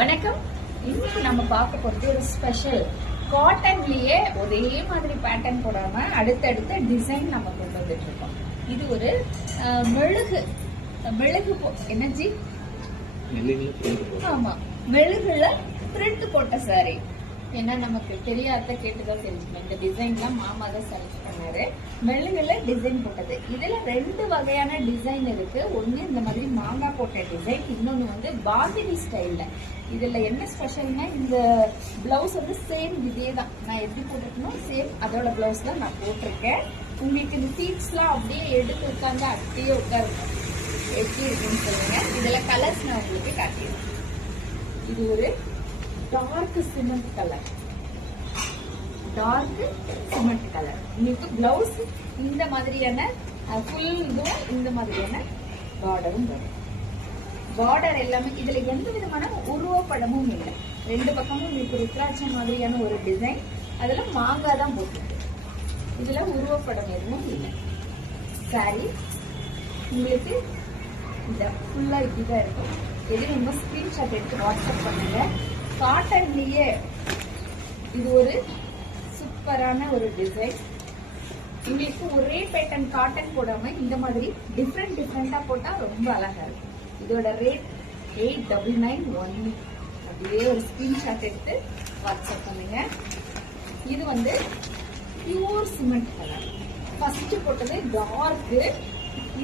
வணக்கம். இன்னைக்கு நம்ம பார்க்க போறது ஒரு ஸ்பெஷல் காட்டன்லயே ஒரே மாதிரி பேட்டர்ன் போடாம அடுத்தடுத்த டிசைன் நம்ம கொண்டு வந்துட்டு இருக்கோம். இது ஒரு மெழுகு எனர்ஜி ஆமா மெழுகுல பிரிண்ட் போட்ட சாரி. ஏன்னா நமக்கு தெரியாத கேட்டுதான் தெரிஞ்சுக்கணும். இந்த டிசைன்லாம் மாமா தான் செலக்ட் பண்ணாரு. மெழுகுல டிசைன் போட்டது. இதுல 2 வகையான டிசைன் இருக்கு. ஒண்ணு இந்த மாதிரி மாங்காய் போட்ட டிசைன், இன்னொன்னு வந்து பாந்தினி ஸ்டைல்ல. இதுல என்ன ஸ்பெஷல்னா இந்த பிளவுஸ் வந்து சேம் இதே தான். நான் எப்படி போட்டிருக்கணும் சேம் அதோட பிளவுஸ் தான் நான் போட்டிருக்கேன். உங்களுக்கு இந்த சீட்ஸ் எல்லாம் அப்படியே எடுத்து உட்காந்து அப்படியே உட்காருங்க. எப்படி இருக்குன்னு சொல்லுங்க. இதுல கலர்ஸ் நான் உங்களுக்கு காட்டிடுறேன். இது ஒரு டார்க் சிமெண்ட் கலர், உங்களுக்கு பிளவுஸ் இந்த மாதிரியான ஃபுல் இதுவும் இந்த மாதிரியான பார்டரும் வரும். பார்டர் எல்லாமே இதுல எந்த விதமான உருவப்படமும் இல்லை. 2 பக்கமும் உங்களுக்கு ருத்ராட்சம் மாதிரியான ஒரு டிசைன். அதுல மாங்காய் தான் போட்டுருக்கு. இதுல உருவப்படம் எதுவும் இல்லை. சாரி உங்களுக்கு இந்த ஃபுல்லா இப்படிதான் இருக்கும். எது ரொம்ப ஸ்கிரீன்ஷாட் எடுத்து வாட்ஸ்அப் பண்ணுங்க. காட்டன்லயே இது ஒரு சூப்பரான ஒரு டிசைன். உங்களுக்கு ஒரே பேட்டர்ன் காட்டன் போடாம இந்த மாதிரி டிஃப்ரெண்டா போட்டா ரொம்ப அழகா இருக்கும். இதோட ரேட் 8991. அப்படியே ஒரு ஸ்கிரீன்ஷாட் எடுத்து வாட்ஸ்அப் பண்ணுங்க. இது வந்து பியூர் சிமெண்ட் கலர். ஃபர்ஸ்ட் போட்டது டார்க்,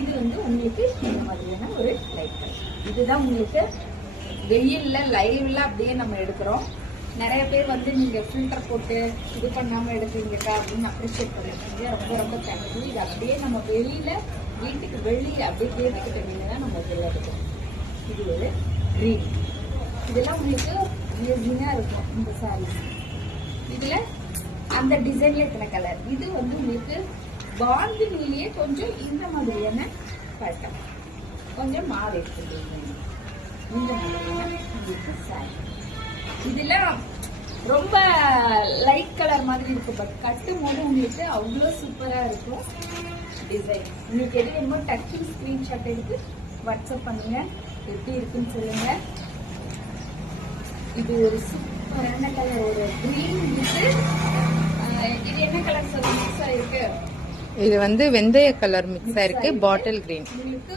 இது வந்து உங்களுக்கு இந்த மாதிரியான ஒரு லைட் கலர். இதுதான் உங்களுக்கு வெயில்ல லைவ்ல அப்படியே நம்ம எடுக்கிறோம். நிறைய பேர் வந்து நீங்க ஃபில்டர் போட்டு இது பண்ணாம எடுப்பீங்கக்கா அப்படின்னு அப்ரிஷியேட் பண்ணிருக்கீங்க. ரொம்ப தேங்க்யூ. இது அப்படியே நம்ம வெளியில வீட்டுக்கு வெளியே அப்படியே கேட்டுக்கிட்டீங்கன்னா நம்ம இதெல்லாம் எடுக்கிறோம். இது ஒரு கிரீன். இதெல்லாம் உங்களுக்கு அமேசிங்கா இருக்கும் இந்த சாரீஸ். இதுல அந்த டிசைன்ல இருக்கிற கலர். இது வந்து உங்களுக்கு பாந்தினிலேயே கொஞ்சம் இந்த மாதிரியான பேட்டர்ன் கொஞ்சம் மாறி இருக்கு. இந்த மாதிரியான உங்களுக்கு சாரி. இதுல ரொம்ப லைட் கலர் மாதிரி இருக்கும். பட் கட்டும் போது உங்களுக்கு அவ்வளோ சூப்பரா இருக்கும் டிசைன். உங்களுக்கு எது வேணுமோ டச்சு ஸ்கிரீன்ஷாட் எடுத்து வாட்ஸ்அப் பண்ணுங்க. எப்படி இருக்குன்னு சொல்லுங்க. இது ஒரு சூப்பரான கலர், ஒரு கிரீன். இது என்ன கலர் சொல்லுங்க மிக்ஸ் ஆயிருக்கு? இது வந்து வெந்தய கலர் மிக்ஸ் ஆயிருக்கு. Bottle green. உங்களுக்கு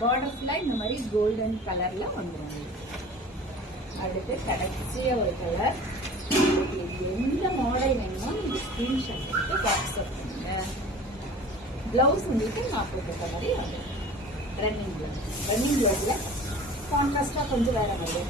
பார்டர் ஃபுல்லா இந்த மாதிரி கோல்டன் கலர்ல வந்துடும். அடுத்து கடைசியா ஒரு கலர். எந்த மாடல் வேணுமோ நீங்க ஸ்கிரீன்ஷாட் எடுத்து வாட்ஸ்அப் பண்ணுங்க. பிளவுஸ் உங்களுக்கு நான் போட்டுக்கிற மாதிரி ரன்னிங் பிளவுஸ்ல கான்ட்ராஸ்டா கொஞ்சம் வேற மாதிரி